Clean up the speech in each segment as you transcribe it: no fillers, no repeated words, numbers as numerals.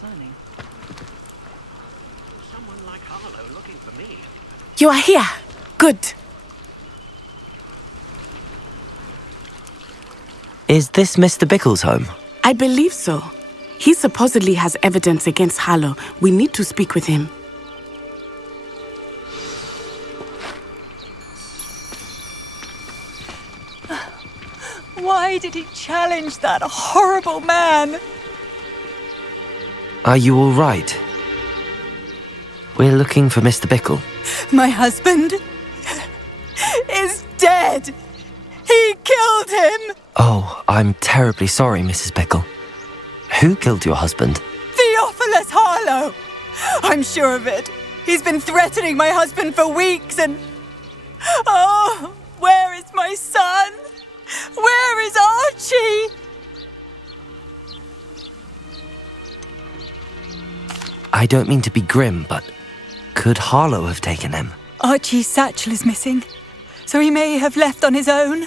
concerning. Someone like Harlow looking for me. You are here. Good. Is this Mr. Bickle's home? I believe so. He supposedly has evidence against Harlow. We need to speak with him. Why did he challenge that horrible man? Are you all right? We're looking for Mr. Bickle. My husband is dead. He killed him. Oh, I'm terribly sorry, Mrs. Bickle. Who killed your husband? Theophilus Harlow. I'm sure of it. He's been threatening my husband for weeks and... Oh, where is my son? Where is Archie? I don't mean to be grim, but could Harlow have taken him? Archie's satchel is missing, so he may have left on his own.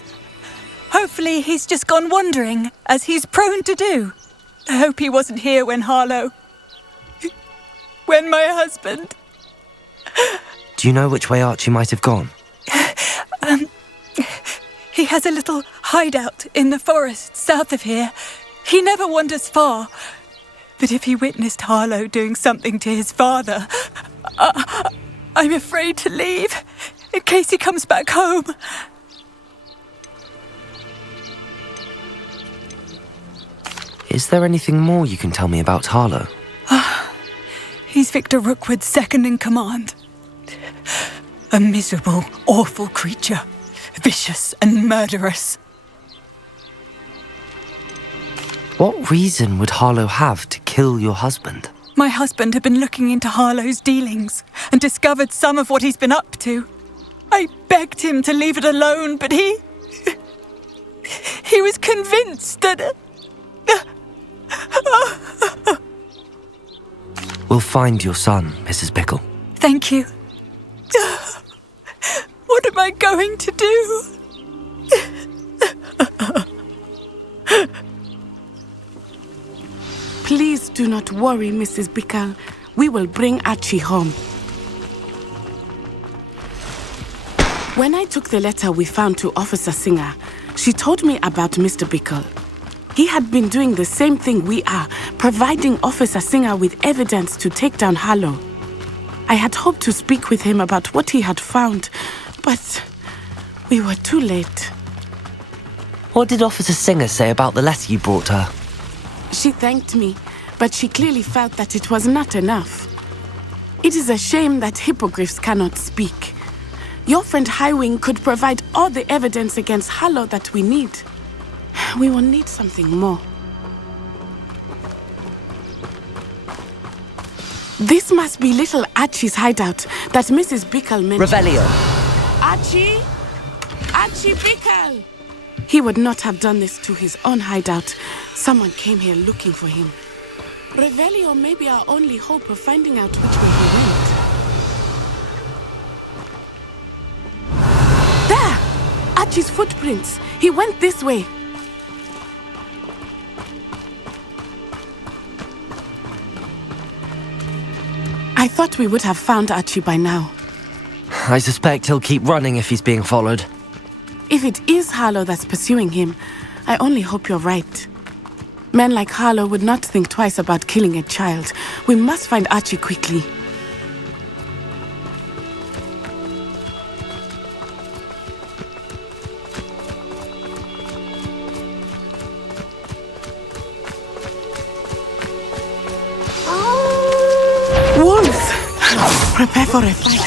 Hopefully he's just gone wandering, as he's prone to do. I hope he wasn't here when when my husband... Do you know which way Archie might have gone? He has a little hideout in the forest south of here. He never wanders far. But if he witnessed Harlow doing something to his father, I'm afraid to leave, in case he comes back home. Is there anything more you can tell me about Harlow? He's Victor Rookwood's second in command. A miserable, awful creature. Vicious and murderous. What reason would Harlow have to kill your husband? My husband had been looking into Harlow's dealings and discovered some of what he's been up to. I begged him to leave it alone, but he was convinced that... We'll find your son, Mrs. Bickle. Thank you. What am I going to do? Please do not worry, Mrs. Bickle. We will bring Archie home. When I took the letter we found to Officer Singer, she told me about Mr. Bickle. He had been doing the same thing we are, providing Officer Singer with evidence to take down Harlow. I had hoped to speak with him about what he had found, but we were too late. What did Officer Singer say about the letter you brought her? She thanked me, but she clearly felt that it was not enough. It is a shame that hippogriffs cannot speak. Your friend Highwing could provide all the evidence against Harlow that we need. We will need something more. This must be little Archie's hideout that Mrs. Bickle mentioned. Revelio. Archie? Archie Bickle! He would not have done this to his own hideout. Someone came here looking for him. Revelio may be our only hope of finding out which way he went. There! Archie's footprints. He went this way. I thought we would have found Archie by now. I suspect he'll keep running if he's being followed. If it is Harlow that's pursuing him, I only hope you're right. Men like Harlow would not think twice about killing a child. We must find Archie quickly. Wolves! Prepare for a fight.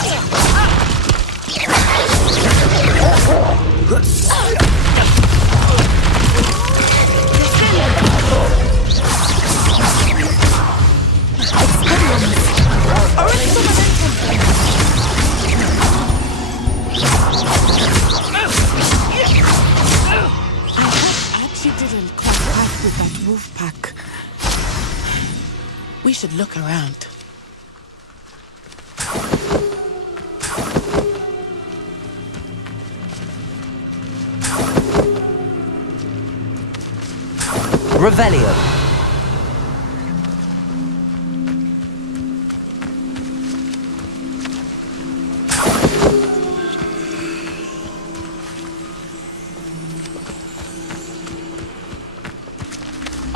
With that wolf pack. We should look around. Revelio.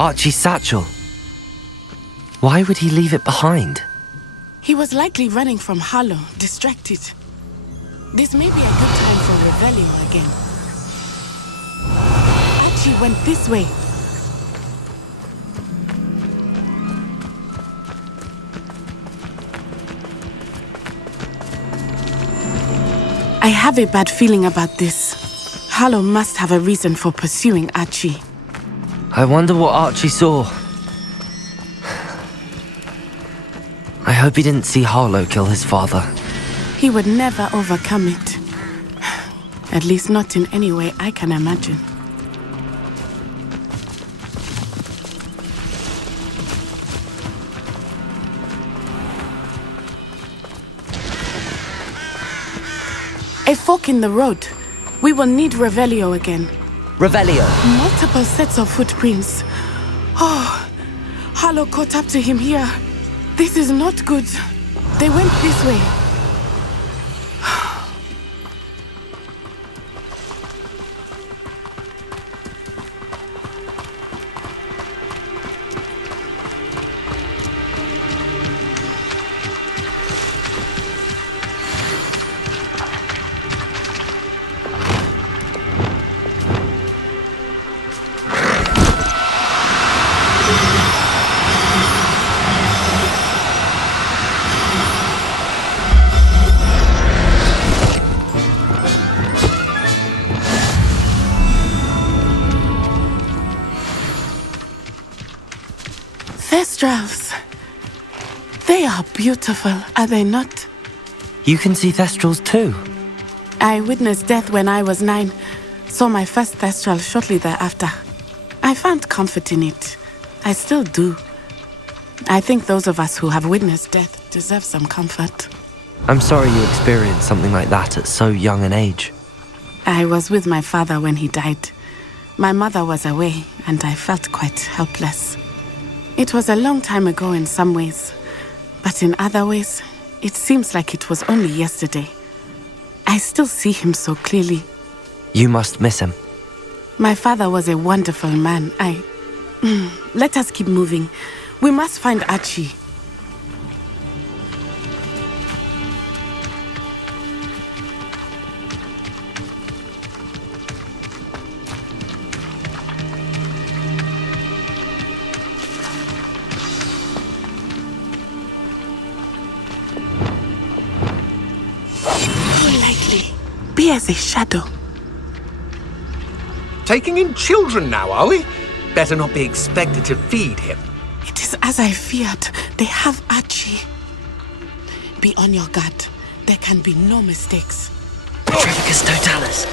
Archie's satchel. Why would he leave it behind? He was likely running from Harlow, distracted. This may be a good time for Revelio again. Archie went this way. I have a bad feeling about this. Harlow must have a reason for pursuing Archie. I wonder what Archie saw. I hope he didn't see Harlow kill his father. He would never overcome it. At least not in any way I can imagine. A fork in the road. We will need Revelio again. Revelio! Multiple sets of footprints. Oh, Harlow caught up to him here. This is not good. They went this way. Thestrals. They are beautiful, are they not? You can see Thestrals too. I witnessed death when I was 9. Saw my first Thestral shortly thereafter. I found comfort in it. I still do. I think those of us who have witnessed death deserve some comfort. I'm sorry you experienced something like that at so young an age. I was with my father when he died. My mother was away, and I felt quite helpless. It was a long time ago in some ways, but in other ways, it seems like it was only yesterday. I still see him so clearly. You must miss him. My father was a wonderful man. Let us keep moving. We must find Archie. Unlikely. Be as a shadow. Taking in children now, are we? Better not be expected to feed him. It is as I feared. They have Archie. Be on your guard. There can be no mistakes. Petrificus totalis.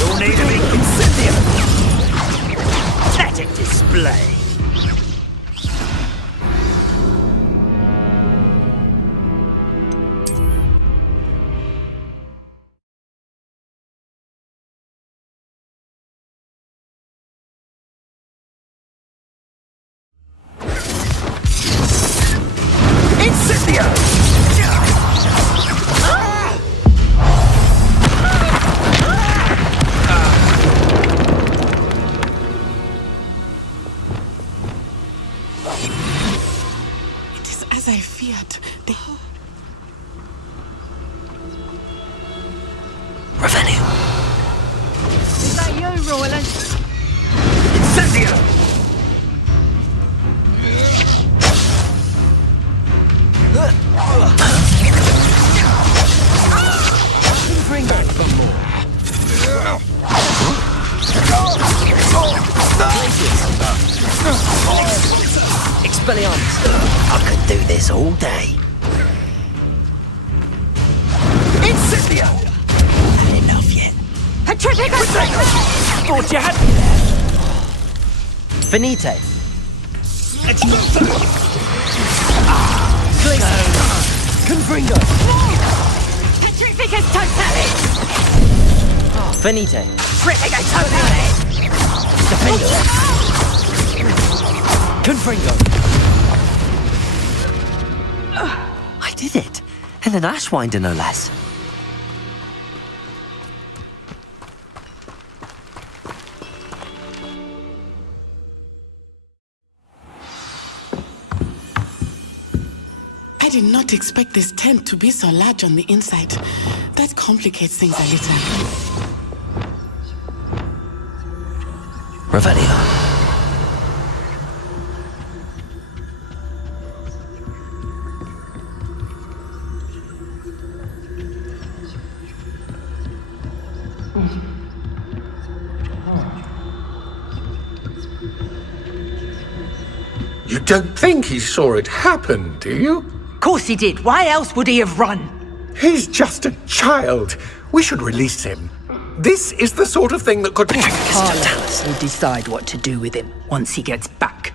You'll need to be incendiary. Pathetic display. It is as I feared. They... Revelio. Is that you, Royland? Incendio! Bring back for more. Expelliarmus. I could do this all day. Incendio! Had enough yet? Thought you had me there. Finite. Confringo! Petrificus totalis! Venite! Petrificus totalis! Defendo! Confringo! I did it! And an Ashwinder, no less. I did not expect this tent to be so large on the inside. That complicates things a little. Revelio. You don't think he saw it happen, do you? Of course he did. Why else would he have run? He's just a child. We should release him. This is the sort of thing that could... Carlos will decide what to do with him once he gets back.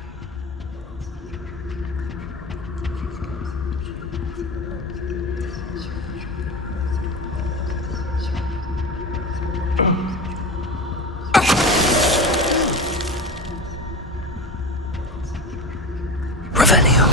Revelio.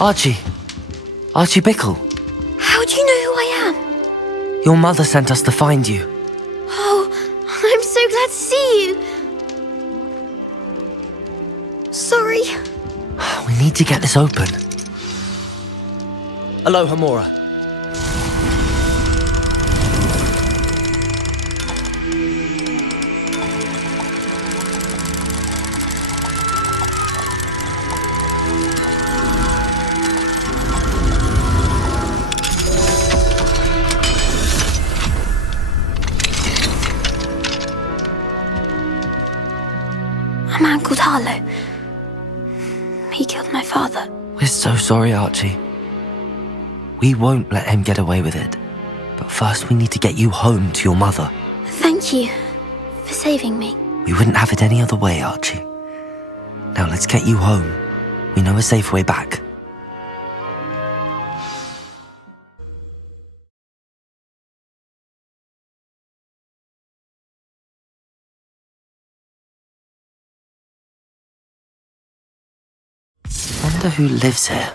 Archie. Archie Bickle. How do you know who I am? Your mother sent us to find you. Oh, I'm so glad to see you. Sorry. We need to get this open. Aloha, Mora. A man called Harlow. He killed my father. We're so sorry, Archie. We won't let him get away with it. But first we need to get you home to your mother. Thank you for saving me. We wouldn't have it any other way, Archie. Now let's get you home. We know a safe way back. Wonder who lives here.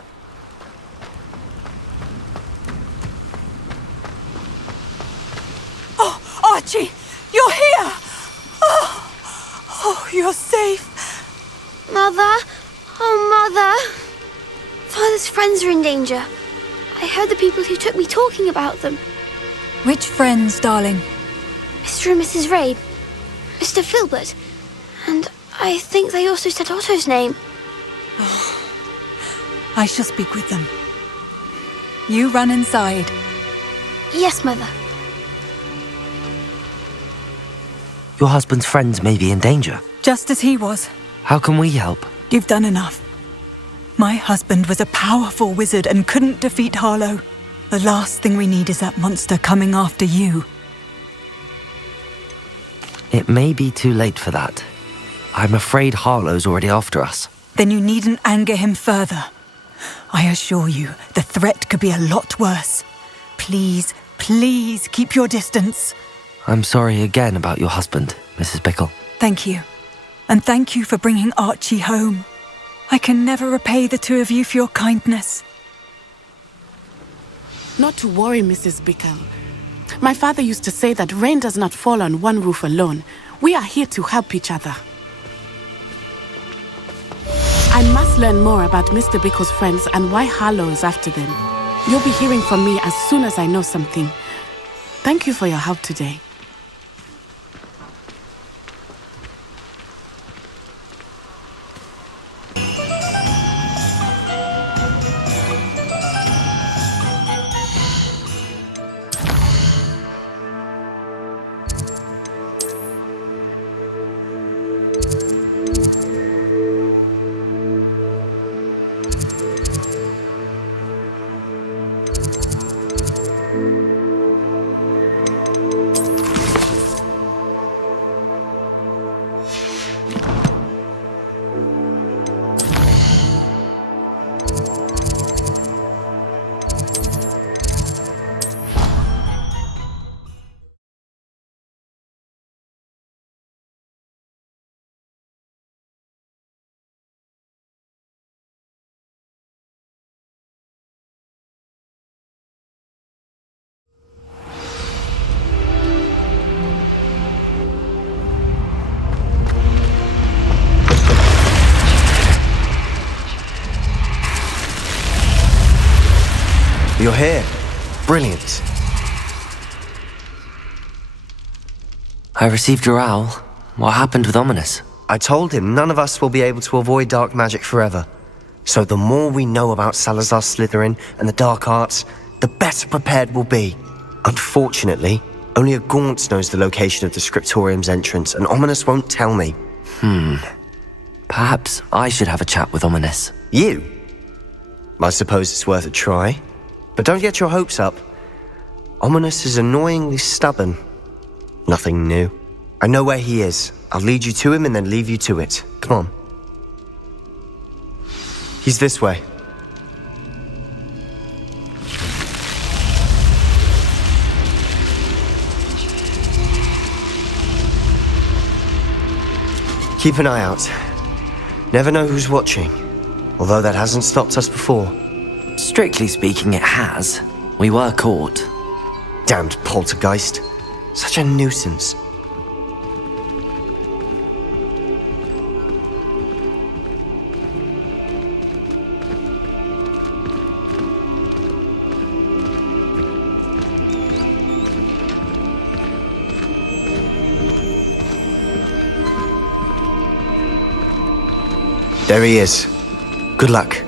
Oh, Archie, you're here! Oh, you're safe. Mother! Oh, Mother! Father's friends are in danger. I heard the people who took me talking about them. Which friends, darling? Mr. and Mrs. Rabe, Mr. Filbert, and I think they also said Otto's name. I shall speak with them. You run inside. Yes, Mother. Your husband's friends may be in danger. Just as he was. How can we help? You've done enough. My husband was a powerful wizard and couldn't defeat Harlow. The last thing we need is that monster coming after you. It may be too late for that. I'm afraid Harlow's already after us. Then you needn't anger him further. I assure you, the threat could be a lot worse. Please, please keep your distance. I'm sorry again about your husband, Mrs. Bickle. Thank you. And thank you for bringing Archie home. I can never repay the two of you for your kindness. Not to worry, Mrs. Bickle. My father used to say that rain does not fall on one roof alone. We are here to help each other. I must learn more about Mr. Bickle's friends and why Harlow is after them. You'll be hearing from me as soon as I know something. Thank you for your help today. You're here. Brilliant. I received your owl. What happened with Ominous? I told him none of us will be able to avoid dark magic forever. So the more we know about Salazar Slytherin and the dark arts, the better prepared we'll be. Unfortunately, only a Gaunt knows the location of the Scriptorium's entrance, and Ominous won't tell me. Perhaps I should have a chat with Ominous. You? I suppose it's worth a try. But don't get your hopes up. Ominous is annoyingly stubborn. Nothing new. I know where he is. I'll lead you to him and then leave you to it. Come on. He's this way. Keep an eye out. Never know who's watching. Although that hasn't stopped us before. Strictly speaking, it has. We were caught. Damned poltergeist. Such a nuisance. There he is. Good luck.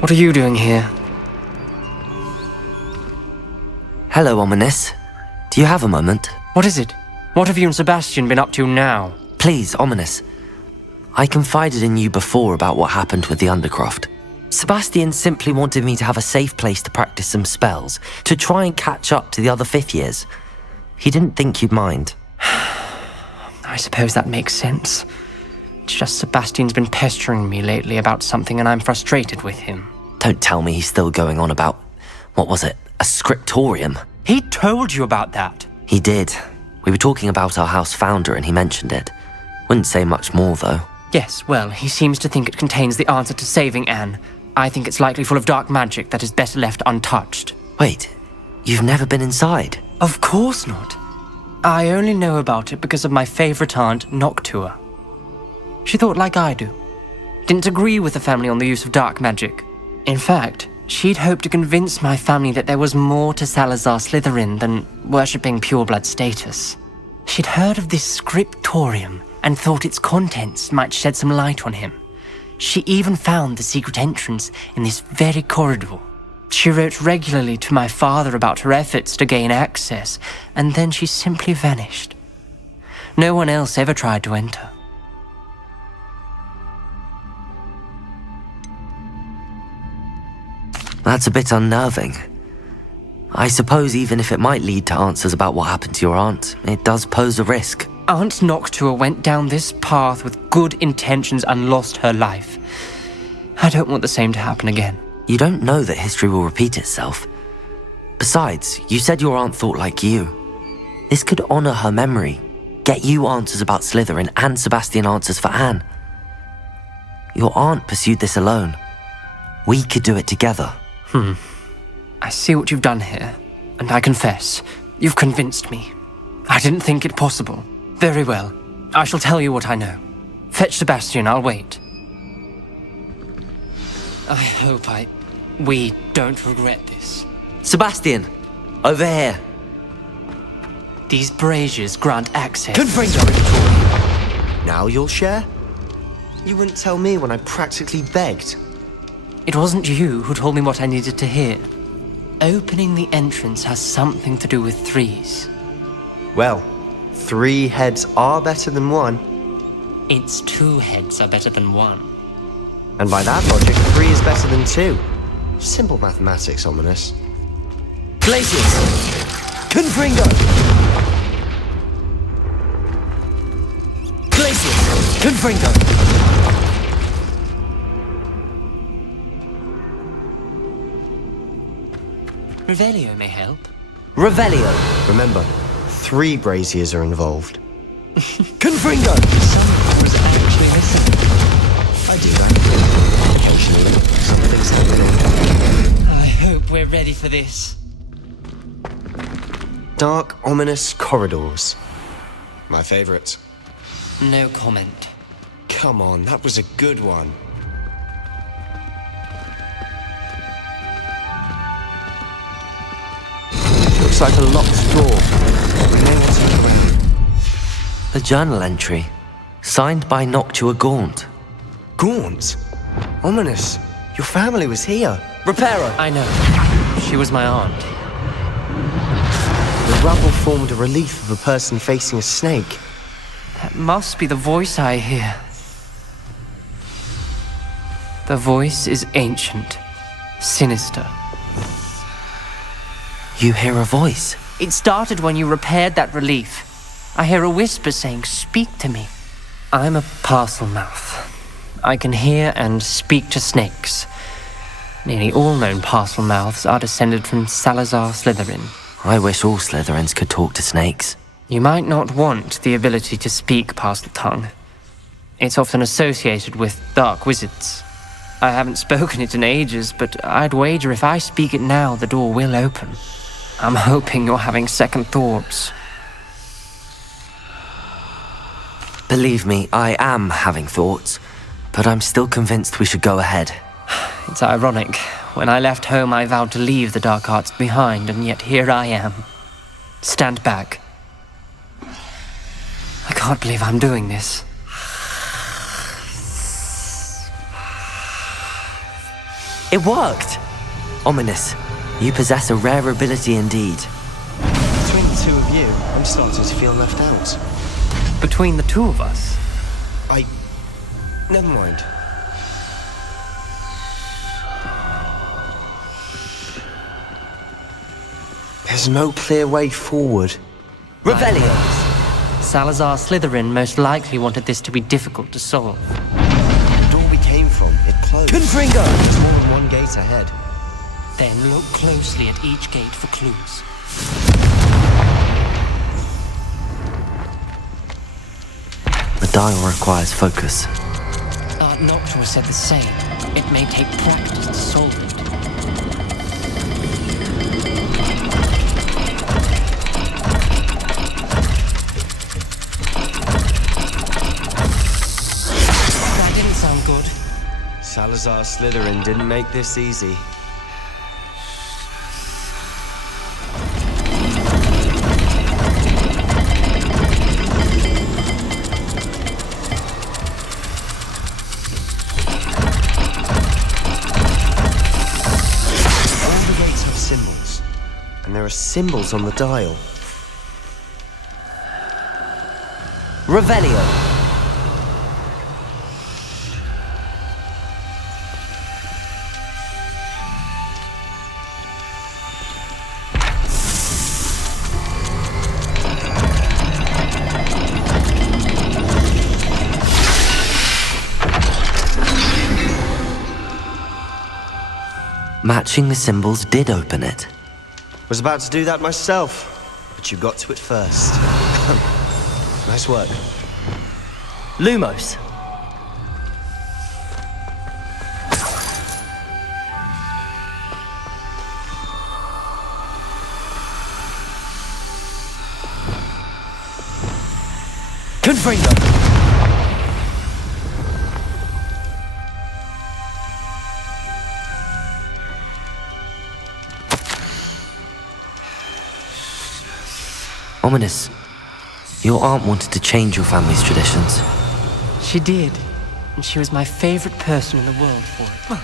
What are you doing here? Hello, Ominous. Do you have a moment? What is it? What have you and Sebastian been up to now? Please, Ominous. I confided in you before about what happened with the Undercroft. Sebastian simply wanted me to have a safe place to practice some spells, to try and catch up to the other 5th years. He didn't think you'd mind. I suppose that makes sense. It's just Sebastian's been pestering me lately about something and I'm frustrated with him. Don't tell me he's still going on about, what was it, a scriptorium? He told you about that. He did. We were talking about our house founder and he mentioned it. Wouldn't say much more though. Yes, well, he seems to think it contains the answer to saving Anne. I think it's likely full of dark magic that is better left untouched. Wait, you've never been inside? Of course not. I only know about it because of my favourite aunt, Noctua. She thought like I do. Didn't agree with the family on the use of dark magic. In fact, she'd hoped to convince my family that there was more to Salazar Slytherin than worshipping pureblood status. She'd heard of this scriptorium and thought its contents might shed some light on him. She even found the secret entrance in this very corridor. She wrote regularly to my father about her efforts to gain access, and then she simply vanished. No one else ever tried to enter. That's a bit unnerving. I suppose even if it might lead to answers about what happened to your aunt, it does pose a risk. Aunt Noctua went down this path with good intentions and lost her life. I don't want the same to happen again. You don't know that history will repeat itself. Besides, you said your aunt thought like you. This could honor her memory, get you answers about Slytherin and Sebastian answers for Anne. Your aunt pursued this alone. We could do it together. I see what you've done here, and I confess, you've convinced me. I didn't think it possible. Very well, I shall tell you what I know. Fetch Sebastian, I'll wait. I hope we don't regret this. Sebastian, over here. These braziers grant access. Now you'll share? You wouldn't tell me when I practically begged. It wasn't you who told me what I needed to hear. Opening the entrance has something to do with threes. Well, 3 heads are better than 1. It's 2 heads are better than 1. And by that logic, 3 is better than 2. Simple mathematics, Ominous. Glaciers! Confringo! Glaciers! Confringo! Revelio may help. Revelio! Remember, 3 braziers are involved. Confringo! Someone was actually listening. I do that. Occasionally, something's happening. I hope we're ready for this. Dark, ominous corridors. My favorite. No comment. Come on, that was a good one. Looks like a locked door. We know what's on the ground. A journal entry, signed by Noctua Gaunt. Gaunt? Ominous. Your family was here. Reparo! I know. She was my aunt. The rubble formed a relief of a person facing a snake. That must be the voice I hear. The voice is ancient, sinister. You hear a voice. It started when you repaired that relief. I hear a whisper saying, "Speak to me." I'm a parcel mouth. I can hear and speak to snakes. Nearly all known parcel mouths are descended from Salazar Slytherin. I wish all Slytherins could talk to snakes. You might not want the ability to speak parcel tongue. It's often associated with dark wizards. I haven't spoken it in ages, but I'd wager if I speak it now, the door will open. I'm hoping you're having second thoughts. Believe me, I am having thoughts, but I'm still convinced we should go ahead. It's ironic. When I left home, I vowed to leave the dark arts behind, and yet here I am. Stand back. I can't believe I'm doing this. It worked! Ominous, you possess a rare ability indeed. Between two of you, I'm starting to feel left out. Between the two of us, Never mind. There's no clear way forward. Revelio! Salazar Slytherin most likely wanted this to be difficult to solve. The door we came from, it closed. Confringo! There's more than one gate ahead. Then look closely at each gate for clues. The dial requires focus. Aunt Noctua said the same. It may take practice to solve it. That didn't sound good. Salazar Slytherin didn't make this easy. And there are symbols on the dial. Revelio! Matching the symbols did open it. Was about to do that myself, but you got to it first. Nice work. Lumos! Confringo! Ominous. Your aunt wanted to change your family's traditions. She did, and she was my favorite person in the world for it.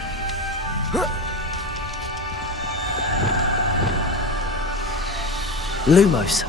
Lumos.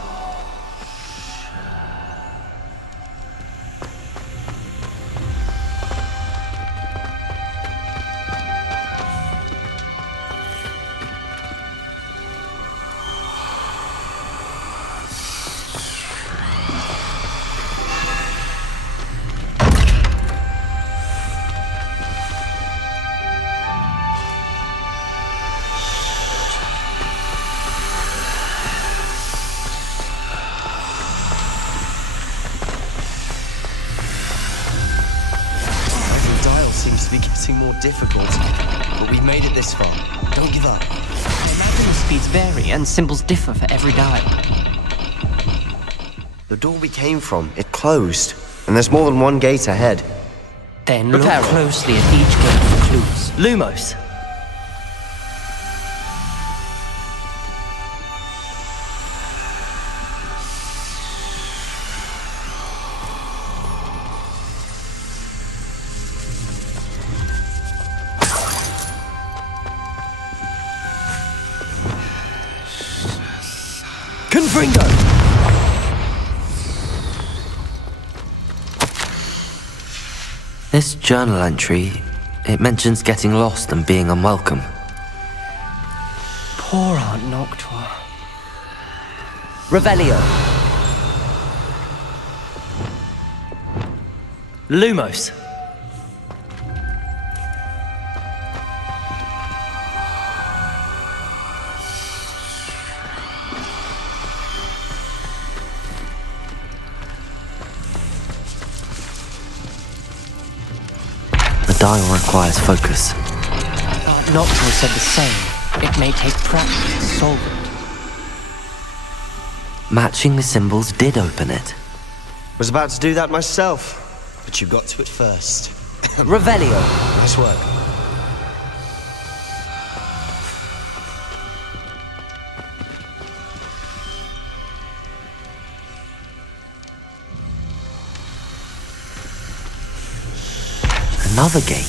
Seems to be getting more difficult, but we've made it this far. Don't give up. I imagine the speeds vary and symbols differ for every dial. The door we came from, it closed, and there's more than one gate ahead. Then look Reparo. closely at each gate for clues. Lumos. Confringo! This journal entry, it mentions getting lost and being unwelcome. Poor Aunt Noctua. Revelio. Lumos. The dial requires focus. Aunt Noctua said the same. It may take practice to solve it. Matching the symbols did open it. Was about to do that myself, but you got to it first. Revelio. Nice work. Another gate.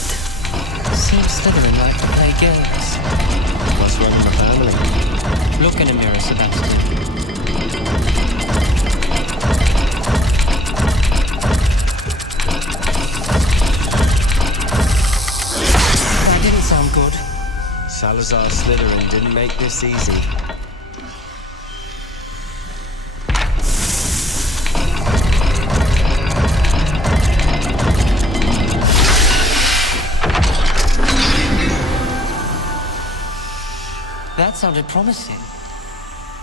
Seems Slytherin like to play games. Must run in the family. Look in a mirror, Sebastian. Salazar Slytherin didn't make this easy. That sounded promising.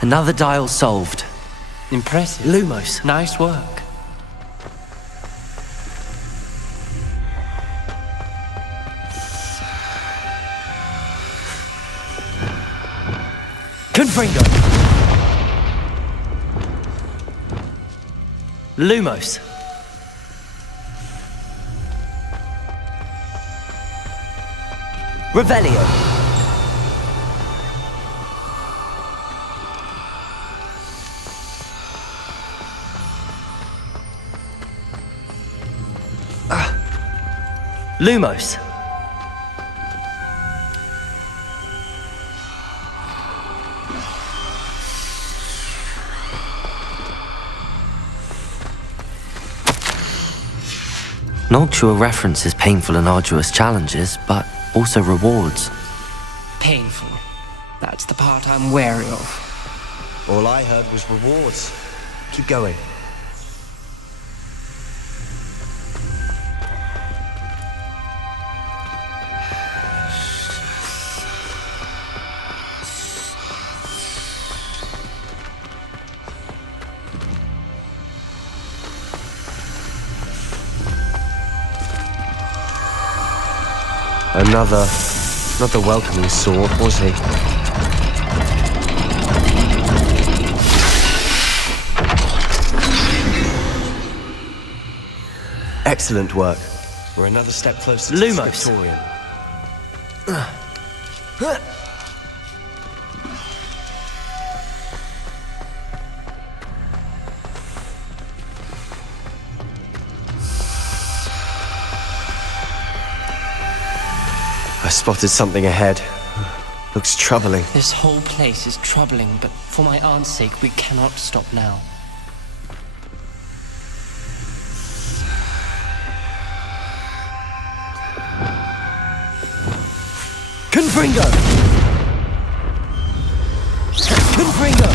Another dial solved. Impressive. Lumos. Nice work. Confringo. Lumos. Revelio. Lumos. Noctua references painful and arduous challenges, but also rewards. Painful. That's the part I'm wary of. All I heard was rewards. Keep going. Not the welcoming sort, was he? Excellent work. We're another step closer to Lumos. Scriptorium. I spotted something ahead. Looks troubling. This whole place is troubling, but for my aunt's sake, we cannot stop now. Confringo! Confringo!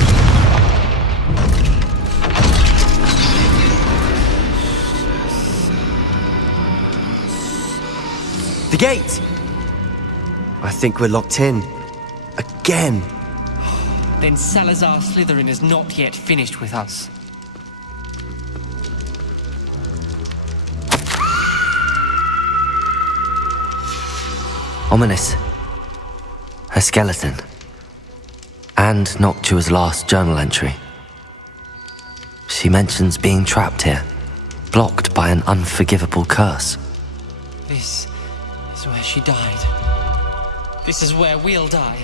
The gate! I think we're locked in. Again! Then Salazar Slytherin is not yet finished with us. Ominous. Her skeleton. And Noctua's last journal entry. She mentions being trapped here, blocked by an unforgivable curse. This is where she died. This is where we'll die.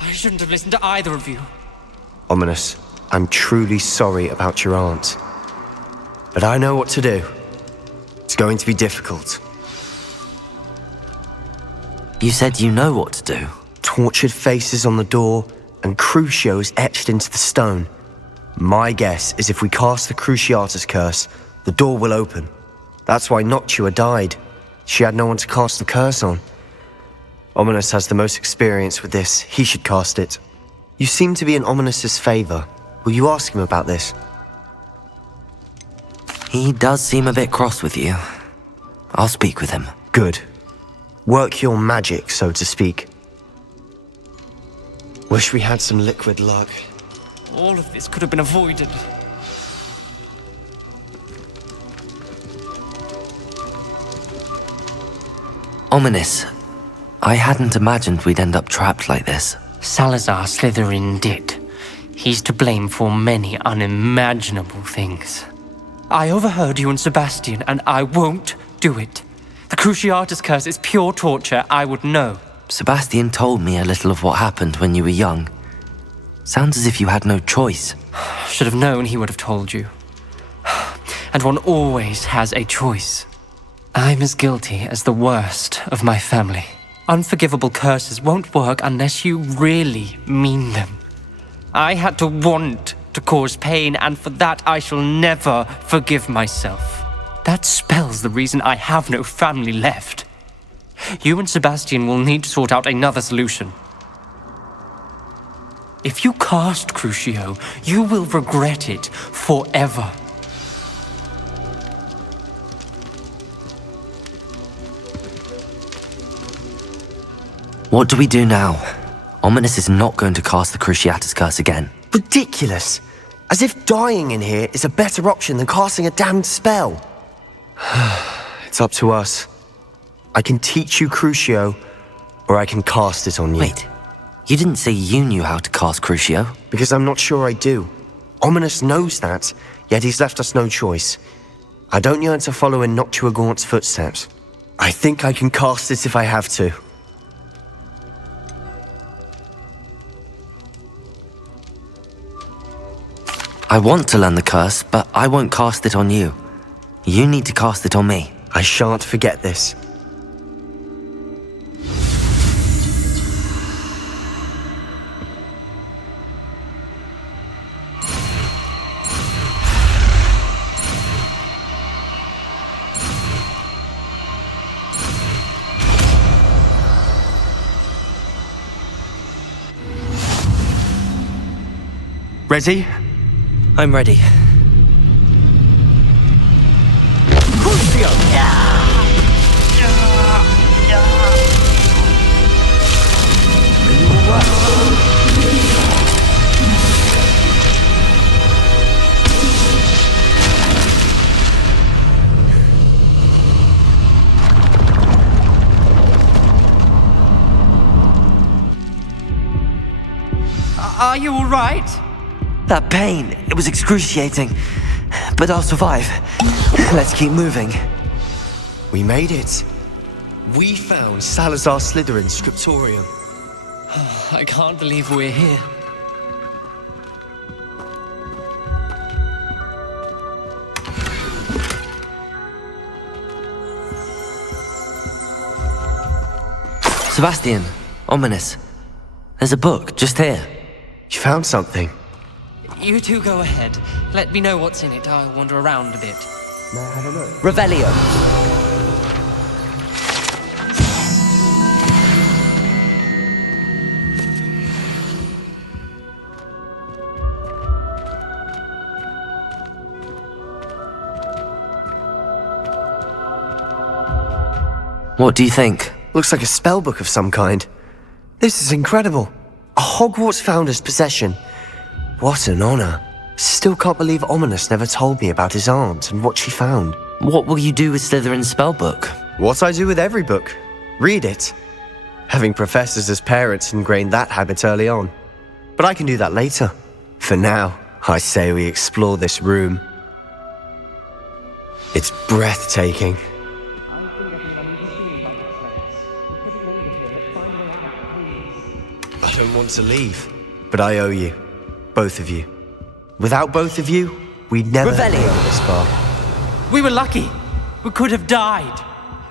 I shouldn't have listened to either of you. Ominous, I'm truly sorry about your aunt. But I know what to do. It's going to be difficult. You said you know what to do. Tortured faces on the door and Crucios etched into the stone. My guess is if we cast the Cruciatus curse, the door will open. That's why Noctua died. She had no one to cast the curse on. Ominous has the most experience with this. He should cast it. You seem to be in Ominous's favor. Will you ask him about this? He does seem a bit cross with you. I'll speak with him. Good. Work your magic, so to speak. Wish we had some liquid luck. All of this could have been avoided. Ominous. I hadn't imagined we'd end up trapped like this. Salazar Slytherin did. He's to blame for many unimaginable things. I overheard you and Sebastian, and I won't do it. The Cruciatus curse is pure torture, I would know. Sebastian told me a little of what happened when you were young. Sounds as if you had no choice. Should have known he would have told you. And one always has a choice. I'm as guilty as the worst of my family. Unforgivable curses won't work unless you really mean them. I had to want to cause pain, and for that I shall never forgive myself. That spells the reason I have no family left. You and Sebastian will need to sort out another solution. If you cast Crucio, you will regret it forever. What do we do now? Ominous is not going to cast the Cruciatus Curse again. Ridiculous! As if dying in here is a better option than casting a damned spell. It's up to us. I can teach you Crucio, or I can cast it on you. Wait, you didn't say you knew how to cast Crucio? Because I'm not sure I do. Ominous knows that, yet he's left us no choice. I don't yearn to follow in Noctua Gaunt's footsteps. I think I can cast it if I have to. I want to learn the curse, but I won't cast it on you. You need to cast it on me. I shan't forget this. Ready? I'm ready. Are you all right? That pain, it was excruciating. But I'll survive. Let's keep moving. We made it. We found Salazar Slytherin's Scriptorium. I can't believe we're here. Sebastian, Ominous. There's a book just here. You found something. You two go ahead. Let me know what's in it. I'll wander around a bit. Revelio. What do you think? Looks like a spellbook of some kind. This is incredible. A Hogwarts founder's possession. What an honor. Still can't believe Ominous never told me about his aunt and what she found. What will you do with Slytherin's spellbook? What I do with every book. Read it. Having professors as parents ingrained that habit early on. But I can do that later. For now, I say we explore this room. It's breathtaking. I don't want to leave, but I owe you. Both of you. Without both of you, we'd never have gone this far. We were lucky. We could have died.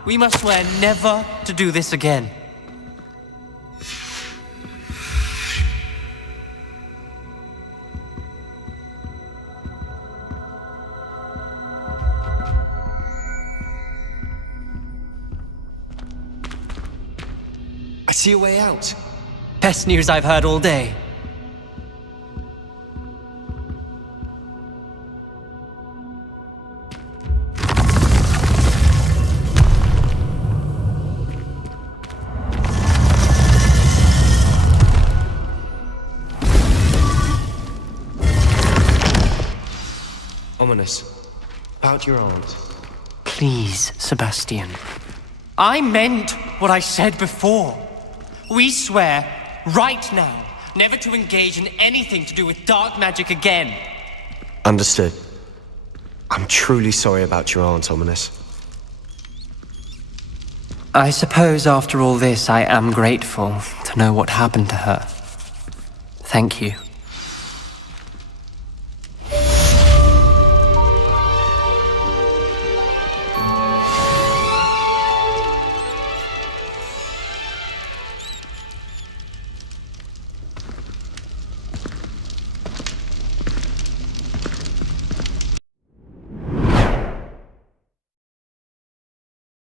We must swear never to do this again. I see a way out. Best news I've heard all day. Ominous. About your aunt. Please, Sebastian. I meant what I said before. We swear, right now, never to engage in anything to do with dark magic again. Understood. I'm truly sorry about your aunt, Ominous. I suppose after all this, I am grateful to know what happened to her. Thank you.